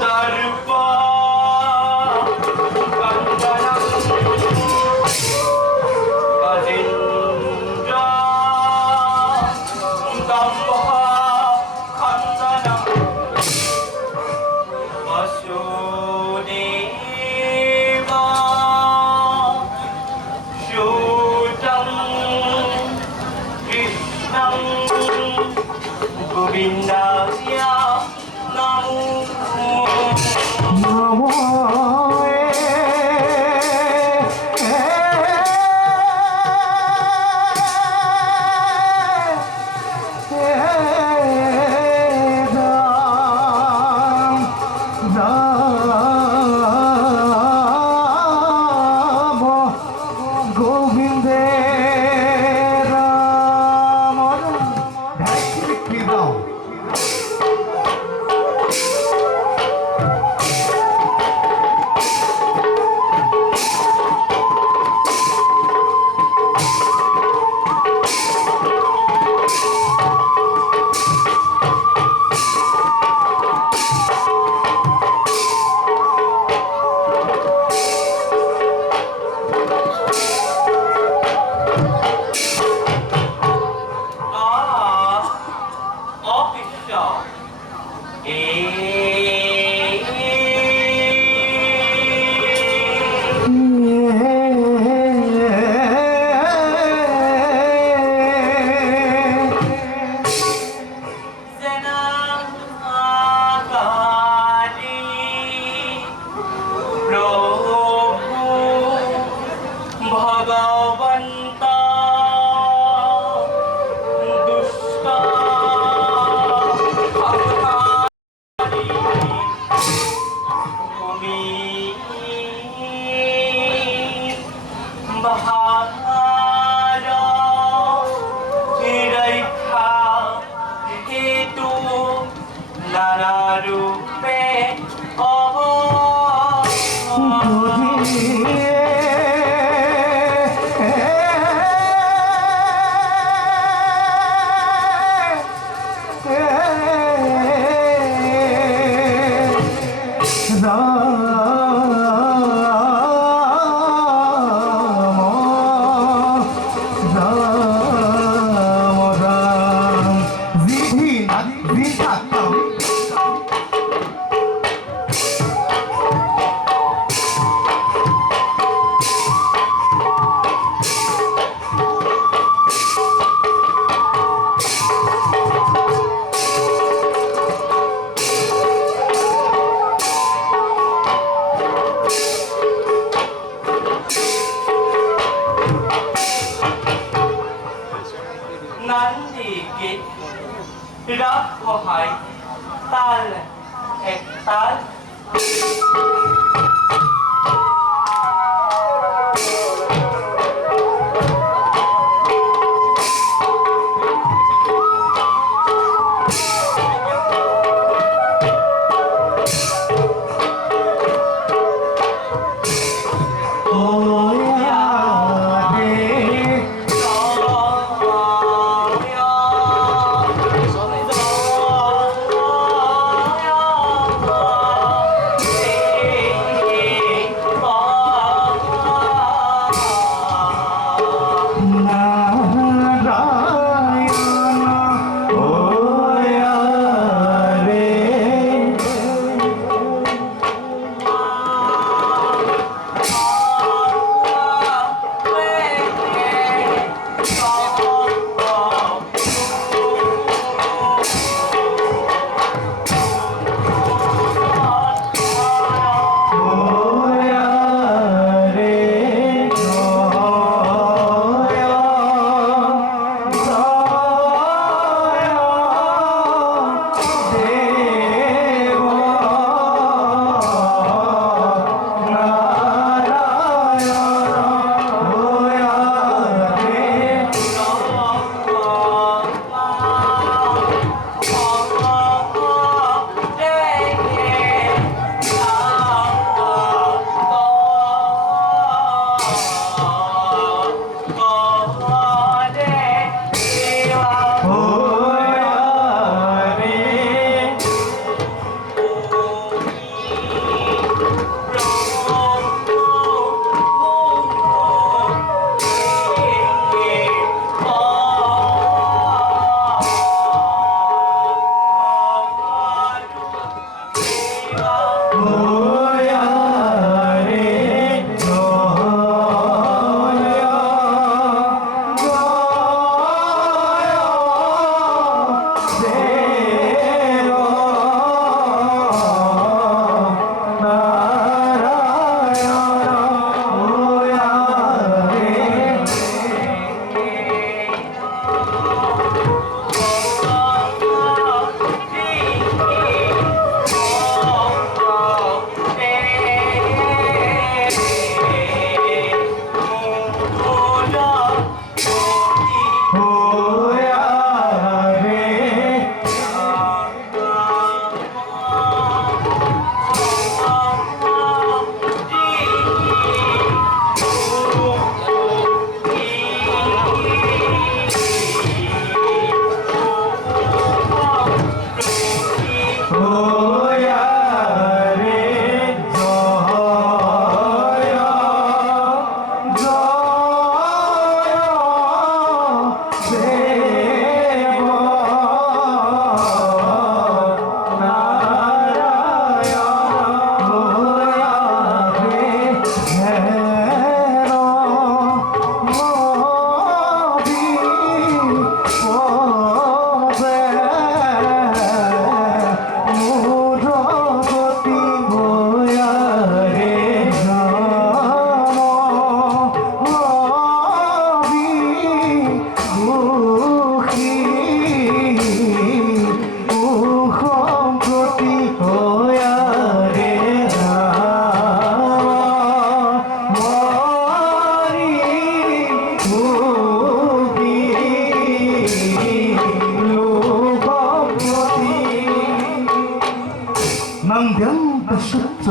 Darpa Ram গোবিন্দে Ram ঢাকি দাও রাগ হয় তাল এক তাল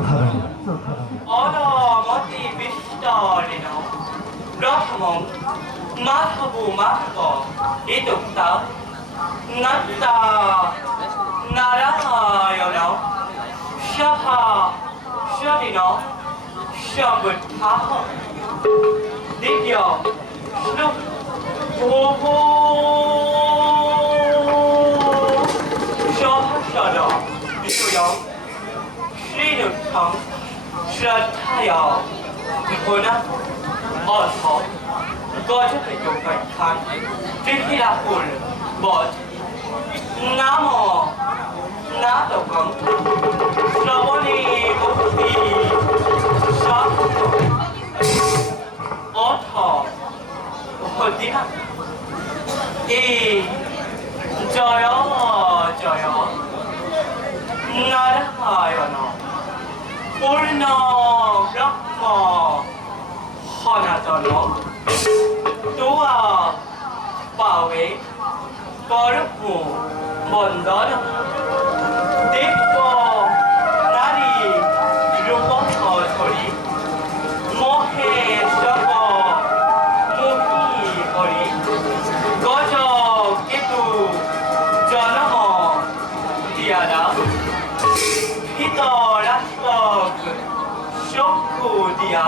ধরম অনমতি বিস্তরেণ প্রথমং মাধব মাধব ইত্যুক্তা নত্তা নারায়ণ সভা সদিন সমুত্থাহ দ্বিতীয় শ্লোক ভূভূ সহস্র বিষয়ং শ্রীনুত্থং শ্রদ্ধায়া পুনঃ অর্থ গজপেতোপাখ্যান ত্রিহিরাপুর বধ নাম নাটকং শ্রবণে মুক্তি অর্থ হদিনা এই জয় জয় নারায়ণ পূর্ণ ব্রহ্ম সনাতন তোয়া পাবে কর্ম বন্দন দিব্য নারী রূপ ধরি মহেশ্বর মুহি হরি গজ কেতু জন্ম দিয়ারা ভিতরাত্মক চক্ষু দিয়া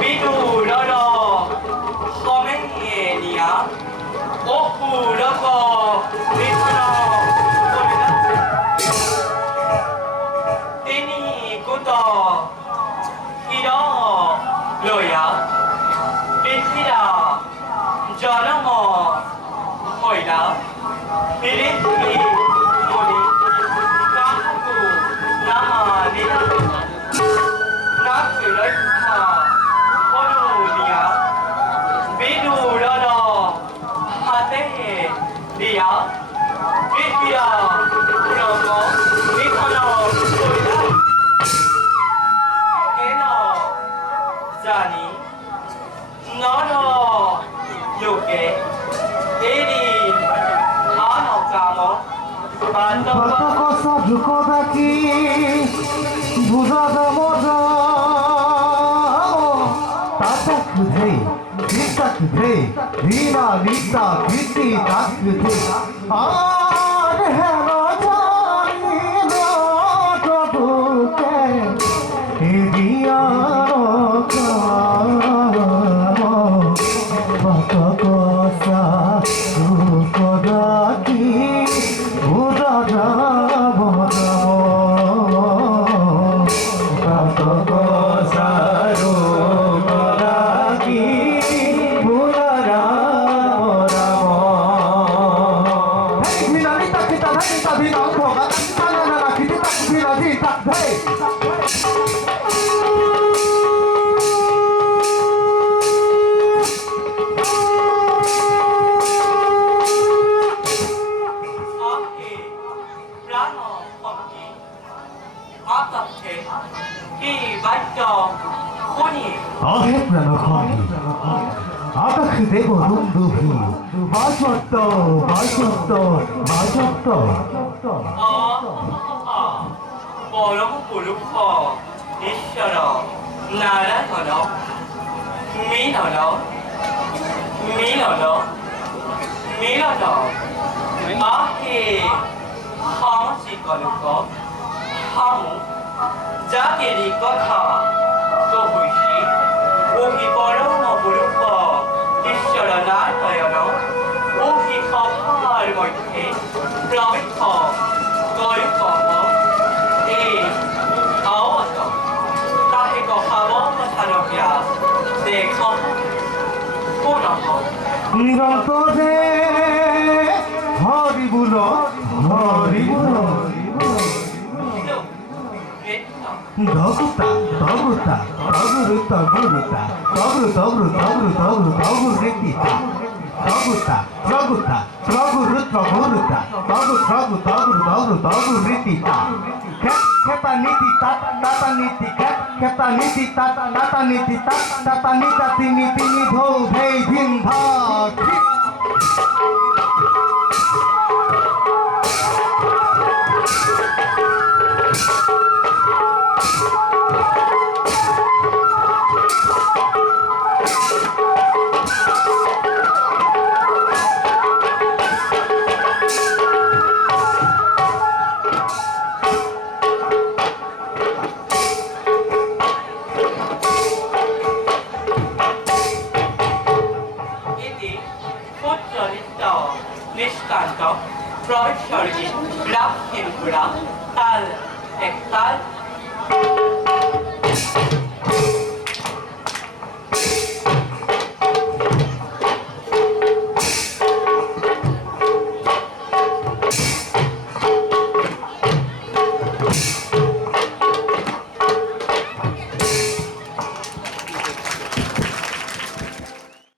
বিদুরর সমেনিয়া অপুরক বিধান তিনি কুত হির লয়া পৃথিরা জন্ম হইলা পৃথিবী মনি কাহাকু নামানিলা নাক রক্ষা করুনিয়া বিদুরর হাতে দিয়া পৃথিরা পুরক বিধান করিলা কেন জানি নর লোকে এরি আনকাম কত কথা ঝুঁক দেখি বুঝাতে মজা তাতাক ধে গীতাক ধে রীনা গীতা গীতি তাক ধে আর হেন জানি না প্রভুকে এদিয়ার কাম কত কথা ঝুঁক দেখি বুঝাতে মজা কত কথা ঝুঁক দেখি বুঝাতে আহে প্রাণ ভক্তি আতক্ষে কি বাক্য শুনি আহে প্রাণখনি আকাশ দেব দুন্দুভি বাজত্ত বাজত্ত বাজত্ত পরম পুরুষ ঈশ্বর নারায়ণ মিলন মিলন মিলন আহে হামসিক লোক হাম যাকেরি কথা কহুছি ওহি পরম পুরুষ ঈশ্বর নারায়ণ ওহি সভার মধ্যে প্রবেশ করিব এই আওয়াজ তাহে কহাব কথানকিয়া দেখ পুনঃ নিরন্তরে হরি বুল হরি বুল দগুতা দগুতা দগুরু তগুরুতা তগুরু তগুরু তগুরু তগুরু তগুরু রেতিতা দগুতা দগুতা তগুরু তগুরুতা তগু তগু তগুরু তগুরু তগুরু রেতিতা খেতা নীতি তাতা নীতি খেতা নীতি তাতা নীতি তাতা নিতা তিনি তিনি ধৌ ধেই ধিন ধা প্রবেশ স্বর্গে রাগ ত্রিপুরা তাল এক তাল